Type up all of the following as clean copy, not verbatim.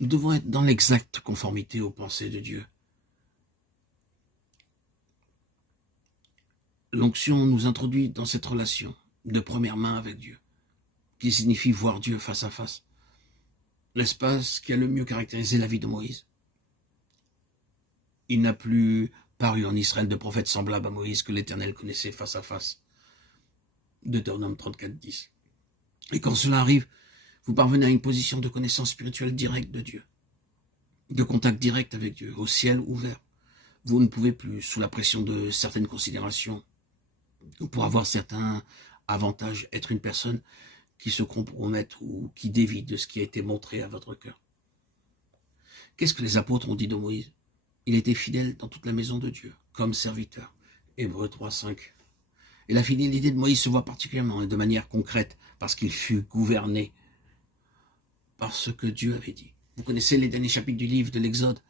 Nous devons être dans l'exacte conformité aux pensées de Dieu. L'onction nous introduit dans cette relation de première main avec Dieu, qui signifie voir Dieu face à face. N'est-ce pas ce qui a le mieux caractérisé la vie de Moïse? Il n'a plus paru en Israël de prophète semblable à Moïse que l'Éternel connaissait face à face. Deutéronome 34, 10. Et quand cela arrive, vous parvenez à une position de connaissance spirituelle directe de Dieu, de contact direct avec Dieu, au ciel ouvert. Vous ne pouvez plus, sous la pression de certaines considérations, ou pour avoir certains avantages, être une personne qui se compromette ou qui dévie de ce qui a été montré à votre cœur. Qu'est-ce que les apôtres ont dit de Moïse? Il était fidèle dans toute la maison de Dieu, comme serviteur. Hébreux 3, 5. Et la fidélité de Moïse se voit particulièrement et de manière concrète, parce qu'il fut gouverné par ce que Dieu avait dit. Vous connaissez les derniers chapitres du livre de l'Exode.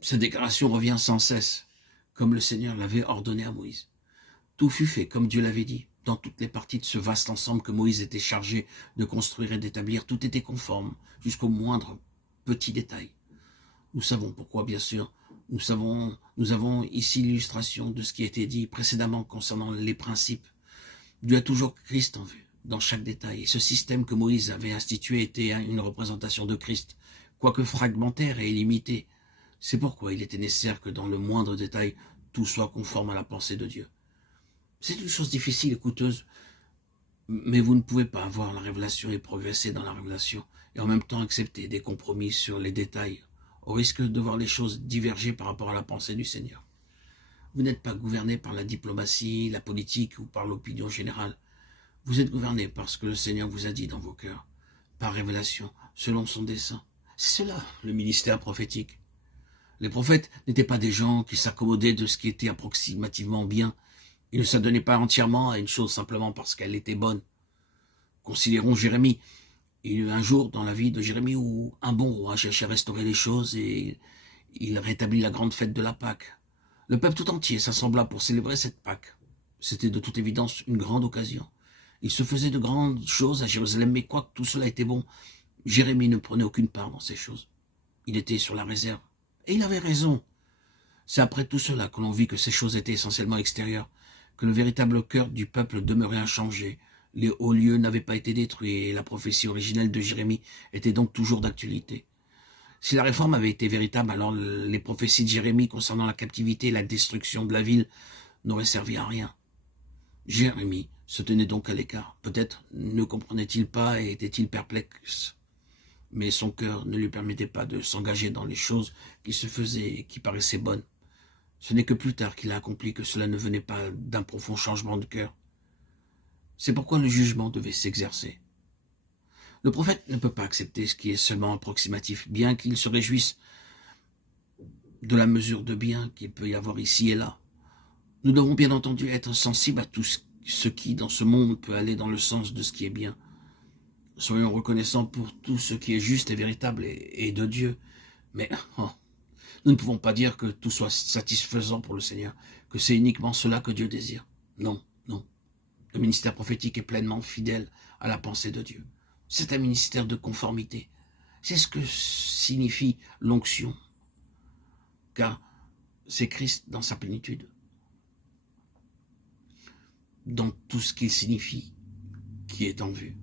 Cette déclaration revient sans cesse, comme le Seigneur l'avait ordonné à Moïse. Tout fut fait comme Dieu l'avait dit. Dans toutes les parties de ce vaste ensemble que Moïse était chargé de construire et d'établir, tout était conforme, jusqu'au moindre petit détail. Nous savons pourquoi, bien sûr. Nous avons ici l'illustration de ce qui a été dit précédemment concernant les principes. Dieu a toujours Christ en vue, dans chaque détail. Et ce système que Moïse avait institué était une représentation de Christ, quoique fragmentaire et illimité. C'est pourquoi il était nécessaire que dans le moindre détail, tout soit conforme à la pensée de Dieu. C'est une chose difficile et coûteuse, mais vous ne pouvez pas avoir la révélation et progresser dans la révélation, et en même temps accepter des compromis sur les détails, au risque de voir les choses diverger par rapport à la pensée du Seigneur. Vous n'êtes pas gouverné par la diplomatie, la politique ou par l'opinion générale. Vous êtes gouverné par ce que le Seigneur vous a dit dans vos cœurs, par révélation, selon son dessein. C'est cela, le ministère prophétique. Les prophètes n'étaient pas des gens qui s'accommodaient de ce qui était approximativement bien. Ils ne s'adonnaient pas entièrement à une chose simplement parce qu'elle était bonne. Considérons Jérémie. Il y a eu un jour dans la vie de Jérémie où un bon roi cherchait à restaurer les choses et il rétablit la grande fête de la Pâque. Le peuple tout entier s'assembla pour célébrer cette Pâque. C'était de toute évidence une grande occasion. Il se faisait de grandes choses à Jérusalem, mais quoique tout cela était bon, Jérémie ne prenait aucune part dans ces choses. Il était sur la réserve. Et il avait raison. C'est après tout cela que l'on vit que ces choses étaient essentiellement extérieures, que le véritable cœur du peuple demeurait inchangé. Les hauts lieux n'avaient pas été détruits et la prophétie originelle de Jérémie était donc toujours d'actualité. Si la réforme avait été véritable, alors les prophéties de Jérémie concernant la captivité et la destruction de la ville n'auraient servi à rien. Jérémie se tenait donc à l'écart. Peut-être ne comprenait-il pas et était-il perplexe. Mais son cœur ne lui permettait pas de s'engager dans les choses qui se faisaient et qui paraissaient bonnes. Ce n'est que plus tard qu'il a accompli que cela ne venait pas d'un profond changement de cœur. C'est pourquoi le jugement devait s'exercer. Le prophète ne peut pas accepter ce qui est seulement approximatif, bien qu'il se réjouisse de la mesure de bien qu'il peut y avoir ici et là. Nous devons bien entendu être sensibles à tout ce qui, dans ce monde, peut aller dans le sens de ce qui est bien. Soyons reconnaissants pour tout ce qui est juste et véritable et de Dieu. Mais nous ne pouvons pas dire que tout soit satisfaisant pour le Seigneur, que c'est uniquement cela que Dieu désire. Non, non. Le ministère prophétique est pleinement fidèle à la pensée de Dieu. C'est un ministère de conformité. C'est ce que signifie l'onction, car c'est Christ dans sa plénitude, dans tout ce qu'il signifie, qui est en vue.